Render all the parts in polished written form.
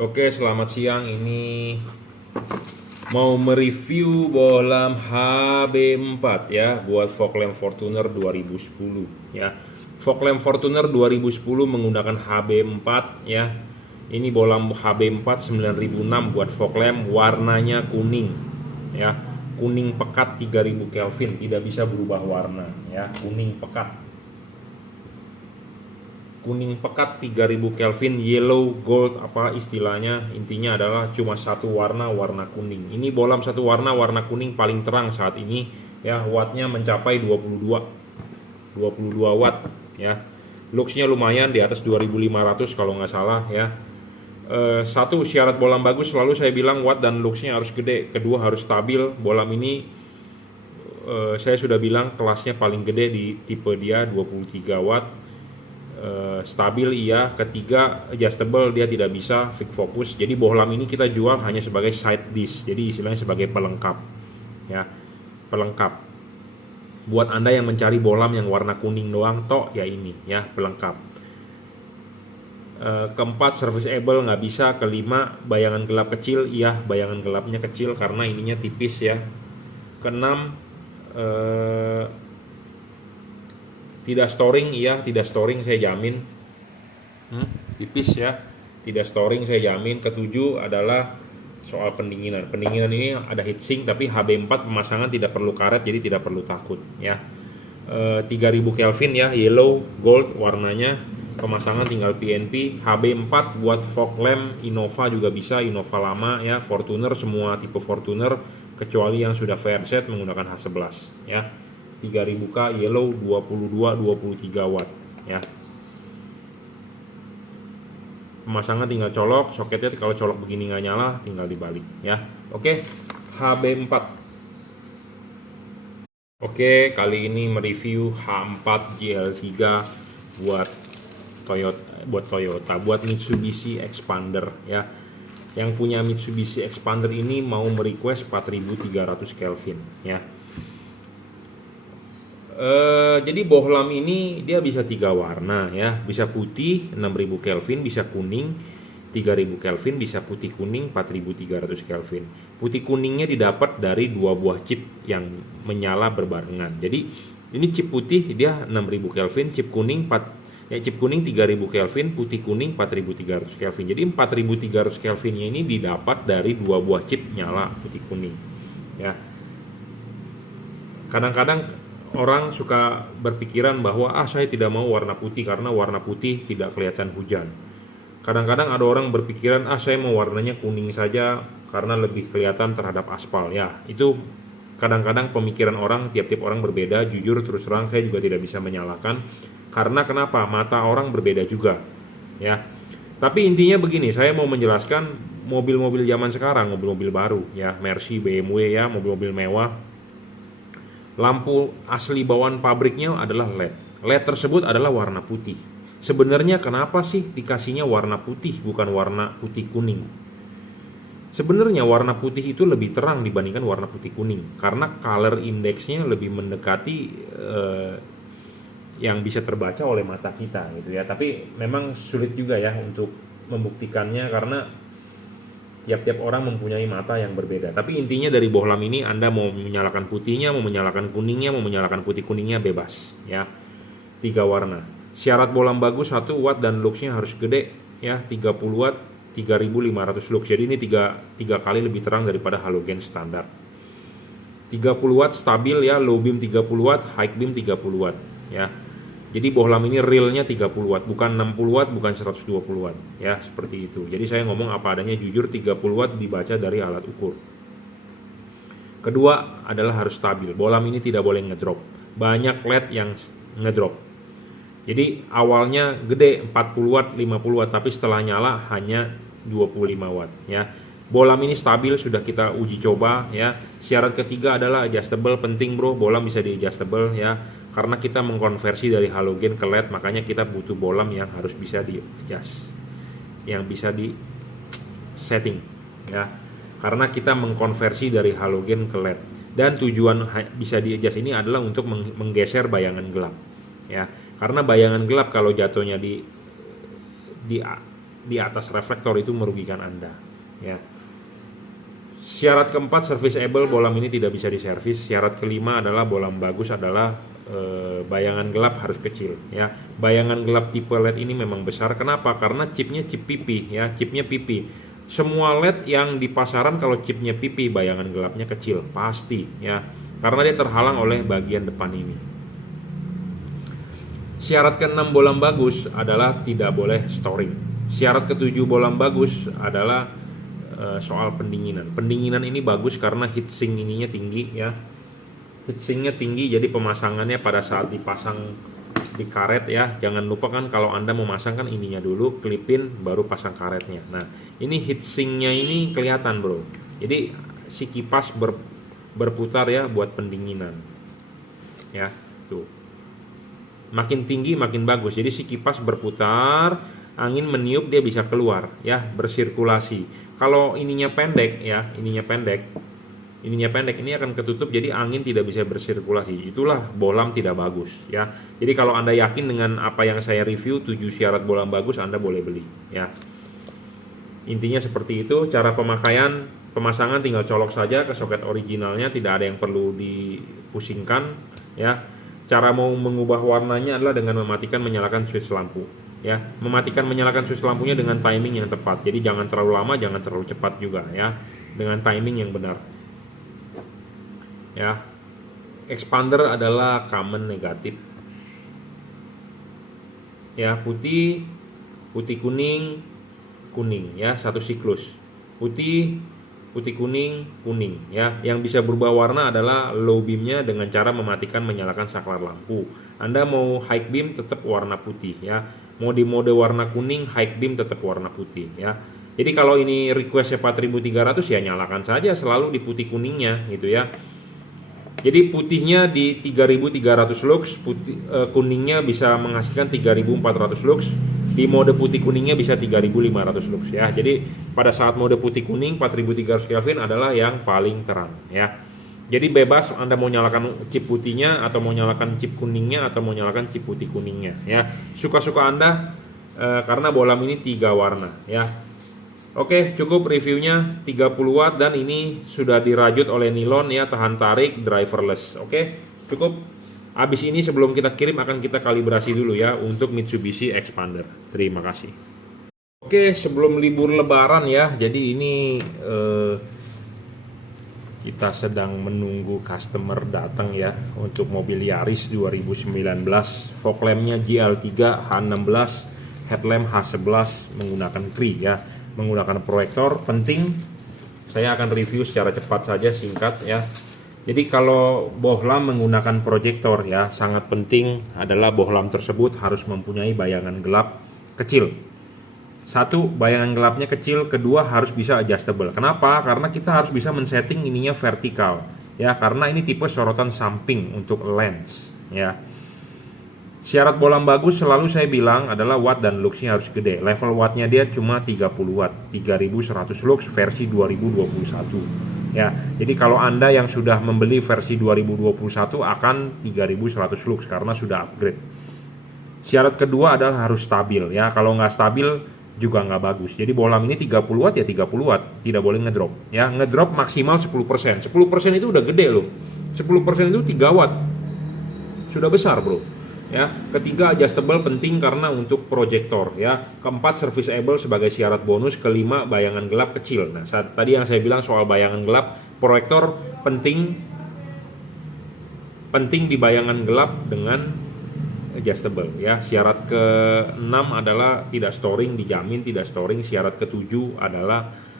Oke, selamat siang. Ini mau mereview bohlam HB4 ya, buat fog lamp Fortuner 2010 ya. Fog lamp Fortuner 2010 menggunakan HB4 ya. Ini bohlam HB4 9006 buat fog lamp, warnanya kuning ya. Kuning pekat 3000 Kelvin, tidak bisa berubah warna ya, kuning pekat. Kuning pekat 3000 Kelvin, yellow gold apa istilahnya, intinya adalah cuma satu warna, warna kuning. Ini bohlam satu warna, warna kuning paling terang saat ini ya. Wattnya mencapai 22 watt ya. Luxnya lumayan di atas 2500 kalau nggak salah ya. Satu, syarat bohlam bagus selalu saya bilang watt dan luxnya harus gede. Kedua, harus stabil. Bohlam ini saya sudah bilang kelasnya paling gede di tipe dia, 23 watt. Stabil iya. Ketiga, adjustable, dia tidak bisa fix fokus. Jadi bohlam ini kita jual hanya sebagai side dish, jadi istilahnya sebagai pelengkap ya, pelengkap buat anda yang mencari bohlam yang warna kuning doang tok ya, ini ya pelengkap. Keempat, serviceable nggak bisa. Kelima, bayangan gelap kecil, iya bayangan gelapnya kecil karena ininya tipis ya. Keenam, tidak storing, iya tidak storing saya jamin. Tipis ya, tidak storing saya jamin. Ketujuh adalah soal pendinginan. Pendinginan ini ada heatsink, tapi HB4 pemasangan tidak perlu karet, jadi tidak perlu takut ya. 3000 Kelvin ya, yellow gold warnanya. Pemasangan tinggal PNP. HB4 buat fog lamp Innova juga bisa, Innova lama ya, Fortuner, semua tipe Fortuner kecuali yang sudah VRZ menggunakan H11 ya. 3000K yellow 23 watt ya. Pemasangan tinggal colok, soketnya kalau colok begini nggak nyala tinggal dibalik ya. Oke, HB4. Oke, kali ini mereview H4 GL3 buat Toyota, buat Mitsubishi Expander ya. Yang punya Mitsubishi Expander ini mau merequest 4300 Kelvin ya. Jadi bohlam ini dia bisa 3 warna ya, bisa putih 6000 Kelvin, bisa kuning 3000 Kelvin, bisa putih kuning 4300 Kelvin. Putih kuningnya didapat dari 2 buah chip yang menyala berbarengan. Jadi ini chip putih dia 6000 Kelvin, chip kuning 3000 Kelvin, putih kuning 4300 Kelvin. Jadi 4300 Kelvinnya ini didapat dari 2 buah chip nyala putih kuning ya. Kadang-kadang orang suka berpikiran bahwa saya tidak mau warna putih karena warna putih tidak kelihatan hujan. Kadang-kadang ada orang berpikiran saya mau warnanya kuning saja karena lebih kelihatan terhadap aspal ya. Itu kadang-kadang pemikiran orang, tiap-tiap orang berbeda. Jujur terus terang saya juga tidak bisa menyalahkan, karena kenapa, mata orang berbeda juga ya. Tapi intinya begini, saya mau menjelaskan mobil-mobil zaman sekarang, mobil-mobil baru ya, Mercy, BMW ya, mobil-mobil mewah, lampu asli bawaan pabriknya adalah LED. LED tersebut adalah warna putih. Sebenarnya kenapa sih dikasihnya warna putih bukan warna putih kuning? Sebenarnya warna putih itu lebih terang dibandingkan warna putih kuning, karena color indexnya lebih mendekati yang bisa terbaca oleh mata kita gitu ya. Tapi memang sulit juga ya untuk membuktikannya karena tiap-tiap orang mempunyai mata yang berbeda. Tapi intinya dari bohlam ini Anda mau menyalakan putihnya, mau menyalakan kuningnya, mau menyalakan putih kuningnya bebas ya. 3 warna. Syarat bohlam bagus 1 watt dan luxnya harus gede ya, 30 watt 3500 lux. Jadi ini 3 kali lebih terang daripada halogen standar. 30 watt stabil ya, low beam 30 watt, high beam 30 watt ya. Jadi bohlam ini realnya 30 watt, bukan 60 watt, bukan 120 watt ya, seperti itu. Jadi saya ngomong apa adanya, jujur 30 watt dibaca dari alat ukur. Kedua adalah harus stabil. Bohlam ini tidak boleh ngedrop. Banyak LED yang ngedrop. Jadi awalnya gede 40 watt, 50 watt, tapi setelah nyala hanya 25 watt ya. Bohlam ini stabil, sudah kita uji coba ya. Syarat ketiga adalah adjustable, penting bro, bohlam bisa di adjustable ya. Karena kita mengkonversi dari halogen ke LED, makanya kita butuh bohlam yang harus bisa di adjust, yang bisa di setting ya. Karena kita mengkonversi dari halogen ke LED, dan tujuan bisa di adjust ini adalah untuk menggeser bayangan gelap ya. Karena bayangan gelap kalau jatuhnya di di atas reflektor itu merugikan Anda, ya. Syarat keempat, serviceable, bohlam ini tidak bisa diservis. Syarat kelima adalah bohlam bagus adalah bayangan gelap harus kecil, ya. Bayangan gelap tipe LED ini memang besar. Kenapa? Karena chipnya chip PP, ya, chipnya PP. Semua LED yang di pasaran kalau chipnya PP bayangan gelapnya kecil, pasti, ya. Karena dia terhalang oleh bagian depan ini. Syarat keenam bohlam bagus adalah tidak boleh storing. Syarat ketujuh bohlam bagus adalah soal pendinginan. Pendinginan ini bagus karena heatsink ininya tinggi, ya. Heatsinknya tinggi, jadi pemasangannya pada saat dipasang di karet, ya. Jangan lupa kan kalau Anda memasang kan ininya dulu, klipin baru pasang karetnya. Nah, ini heatsinknya ini kelihatan, bro. Jadi si kipas berputar, ya, buat pendinginan. Ya, tuh. Makin tinggi makin bagus. Jadi si kipas berputar, angin meniup dia bisa keluar, ya, bersirkulasi. Kalau ininya pendek, ya, ini akan ketutup, jadi angin tidak bisa bersirkulasi. Itulah bohlam tidak bagus, ya. Jadi kalau Anda yakin dengan apa yang saya review 7 syarat bohlam bagus, Anda boleh beli, ya. Intinya seperti itu. Cara pemasangan tinggal colok saja ke soket originalnya, tidak ada yang perlu dipusingkan, ya. Cara mau mengubah warnanya adalah dengan mematikan menyalakan switch lampu, ya. Mematikan menyalakan switch lampunya dengan timing yang tepat. Jadi jangan terlalu lama, jangan terlalu cepat juga, ya. Dengan timing yang benar. Ya. Expander adalah common negatif. Ya, putih kuning, ya, satu siklus. Putih kuning, ya. Yang bisa berubah warna adalah low beamnya dengan cara mematikan menyalakan saklar lampu. Anda mau high beam tetap warna putih, ya. Mau di mode warna kuning, high beam tetap warna putih, ya. Jadi kalau ini requestnya 4300, ya nyalakan saja selalu di putih kuningnya, gitu, ya. Jadi putihnya di 3300 lux, kuningnya bisa menghasilkan 3400 lux. Di mode putih kuningnya bisa 3500 lux, ya. Jadi pada saat mode putih kuning 4300 Kelvin adalah yang paling terang, ya. Jadi bebas Anda mau nyalakan chip putihnya atau mau nyalakan chip kuningnya atau mau nyalakan chip putih kuningnya, ya. Suka-suka Anda, karena bohlam ini 3 warna, ya. Oke, cukup reviewnya 30 watt dan ini sudah dirajut oleh nilon, ya, tahan tarik, driverless. Oke, cukup. Habis ini sebelum kita kirim akan kita kalibrasi dulu, ya, untuk Mitsubishi Expander. Terima kasih. Oke, sebelum libur lebaran, ya. Jadi ini kita sedang menunggu customer datang, ya, untuk mobil Yaris 2019. Fog lampnya GL3 H16, headlamp H11 menggunakan Cree, ya, menggunakan proyektor. Penting, saya akan review secara cepat saja, singkat, ya. Jadi kalau bohlam menggunakan proyektor, ya, sangat penting adalah bohlam tersebut harus mempunyai bayangan gelap kecil. Satu, bayangan gelapnya kecil. Kedua, harus bisa adjustable. Kenapa? Karena kita harus bisa men-setting ininya vertikal, ya, karena ini tipe sorotan samping untuk lens, ya. Syarat bohlam bagus selalu saya bilang adalah watt dan luxnya harus gede. Level wattnya dia cuma 30 watt, 3100 lux versi 2021. Ya, jadi kalau Anda yang sudah membeli versi 2021 akan 3100 lux karena sudah upgrade. Syarat kedua adalah harus stabil, ya. Kalau nggak stabil juga nggak bagus. Jadi bohlam ini 30 watt ya 30 watt, tidak boleh ngedrop, ya. Ngedrop maksimal 10%. 10% itu udah gede loh. 10% itu 3 watt. Sudah besar, bro. Ya, ketiga adjustable penting karena untuk proyektor, ya. Keempat serviceable sebagai syarat bonus. Kelima bayangan gelap kecil. Nah, tadi yang saya bilang soal bayangan gelap, proyektor penting di bayangan gelap dengan adjustable, ya. Syarat ke-6 adalah tidak storing, dijamin tidak storing. Syarat ke-7 adalah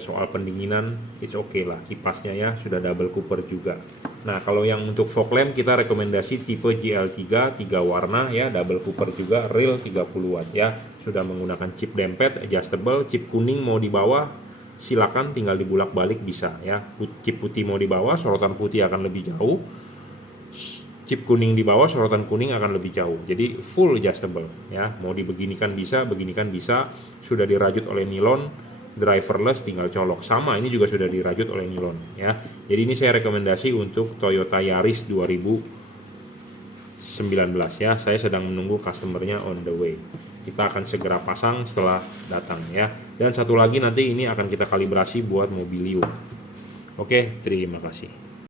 soal pendinginan, it's okay lah, kipasnya, ya, sudah double cooper juga. Nah, kalau yang untuk fog lamp kita rekomendasi tipe GL3 3 warna, ya, double cooper juga, real 30 watt, ya. Sudah menggunakan chip dempet, adjustable. Chip kuning mau di bawah silakan, tinggal dibulak-balik bisa, ya. Chip putih mau di bawah, sorotan putih akan lebih jauh. Chip kuning di bawah, sorotan kuning akan lebih jauh. Jadi full adjustable, ya. Mau dibeginikan bisa, beginikan bisa. Sudah dirajut oleh nilon, driverless, tinggal colok. Sama, ini juga sudah dirajut oleh nilon, ya. Jadi ini saya rekomendasi untuk Toyota Yaris 2019, ya. Saya sedang menunggu customernya on the way. Kita akan segera pasang setelah datang ya. Dan satu lagi nanti ini akan kita kalibrasi buat Mobilio. Oke, terima kasih.